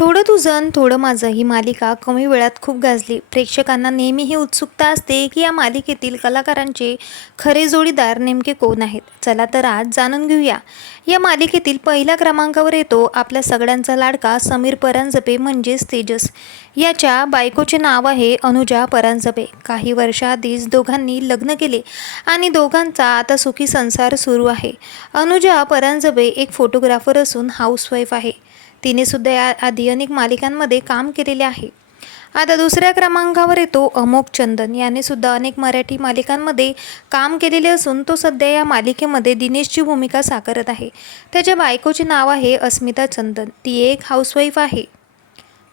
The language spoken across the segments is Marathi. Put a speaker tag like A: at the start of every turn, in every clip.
A: थोडं तुझं थोडं माझं ही मालिका कमी वेळात खूप गाजली. प्रेक्षकांना नेहमी ही उत्सुकता असते की या मालिकेतील कलाकारांचे खरे जोडीदार नेमके कोण आहेत? चला तर आज जाणून घेऊया. या मालिकेतील पहिल्या क्रमांकावर येतो आपल्या सगळ्यांचा लाडका समीर परांजपे म्हणजेच तेजस. याच्या बायकोचे नाव आहे अनुजा परांजपे. काही वर्षाआधीच दोघांनी लग्न केले आणि दोघांचा आता सुखी संसार सुरू आहे. अनुजा परांजपे एक फोटोग्राफर असून हाऊसवाईफ आहे. तिने सुद्धा या आधी अनेक मालिकांमध्ये काम केलेले आहे. आता दुसऱ्या क्रमांकावर येतो अमोक चंदन. याने सुद्धा अनेक मराठी मालिकांमध्ये काम केलेले असून तो सध्या या मालिकेमध्ये दिनेशची भूमिका साकारत आहे. त्याच्या बायकोचे नाव आहे अस्मिता चंदन. ती एक हाऊसवाईफ आहे.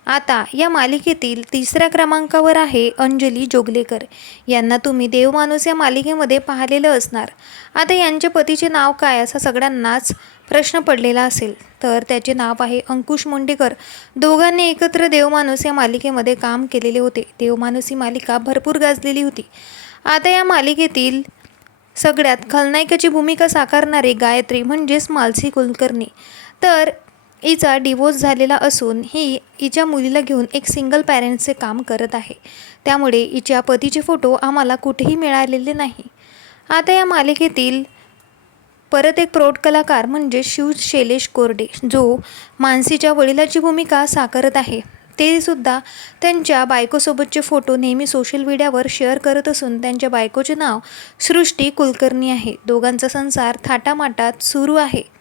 A: आता या मालिकेतील तिसऱ्या क्रमांकावर आहे अंजली जोगलेकर. यांना तुम्ही देवमाणूस या मालिकेमध्ये पाहिलेलं असणार. आता यांच्या पतीचे नाव काय असा सगळ्यांनाच प्रश्न पडलेला असेल. तर त्याचे नाव आहे अंकुश मुंडेकर. दोघांनी एकत्र देवमाणूस या मालिकेमध्ये काम केलेले होते. देवमाणूस ही मालिका भरपूर गाजलेली होती. आता या मालिकेतील सगळ्यात खलनायकाची भूमिका साकारणारे गायत्री म्हणजेच मालसी कुलकर्णी. तर हिचा डिवोर्स झालेला असून ही हिच्या मुलीला घेऊन एक सिंगल पॅरेंट्सचे काम करत आहे. त्यामुळे हिच्या पतीचे फोटो आम्हाला कुठेही मिळालेले नाही. आता या मालिकेतील परत एक प्रौढ कलाकार म्हणजे शिव शैलेश कोरडे जो मानसीच्या वडिलाची भूमिका साकारत आहे. ते सुद्धा त्यांच्या बायकोसोबतचे फोटो नेहमी सोशल मीडियावर शेअर करत असून त्यांच्या बायकोचे नाव सृष्टी कुलकर्णी आहे. दोघांचा संसार थाटामाटात सुरू आहे.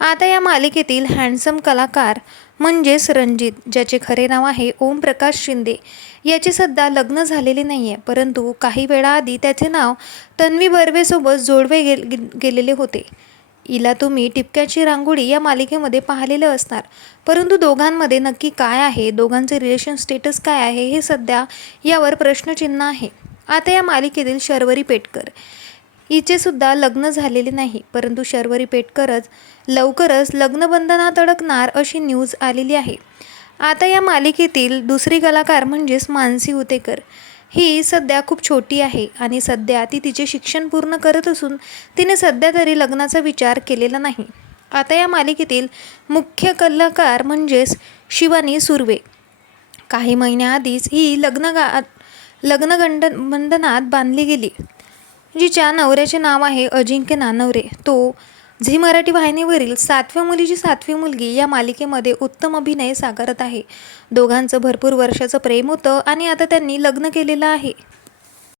A: आता या मालिकेतील हँडसम कलाकार म्हणजेच रणजित ज्याचे खरे नाव आहे ओम प्रकाश शिंदे याचे सध्या लग्न झालेले नाही आहे परंतु काही वेळाआधी त्याचे नाव तन्वी बर्वेसोबत जोडवे गे गेलेले होते. इला तुम्ही टिपक्याची रांगोळी या मालिकेमध्ये पाहिलेलं असणार. परंतु दोघांमध्ये नक्की काय आहे? दोघांचे रिलेशन स्टेटस काय आहे? हे सध्या यावर प्रश्नचिन्ह आहे. आता या मालिकेतील शर्वरी पेटकर. हिचेसुद्धा लग्न झालेले नाही परंतु शर्वरी पेटकरच लवकरच लग्नबंधनात अडकणार अशी न्यूज आलेली आहे. आता या मालिकेतील दुसरी कलाकार म्हणजेच मानसी उतेकर. ही सध्या खूप छोटी आहे आणि सध्या ती तिचे शिक्षण पूर्ण करत असून तिने सध्या तरी लग्नाचा विचार केलेला नाही. आता या मालिकेतील मुख्य कलाकार म्हणजेच शिवानी सुर्वे. काही महिन्याआधीच ही लग्न गा लग्नगंड बंधनात बांधली गेली. जिच्या नवऱ्याचे नाव आहे अजिंक्य नानवरे तो झी मराठी वाहिनीवरील सातव्या मुलीची सातवी मुलगी या मालिकेमध्ये उत्तम अभिनय साकारत आहे. दोघांचं भरपूर वर्षाचं प्रेम होतं आणि आता त्यांनी लग्न केलेलं आहे.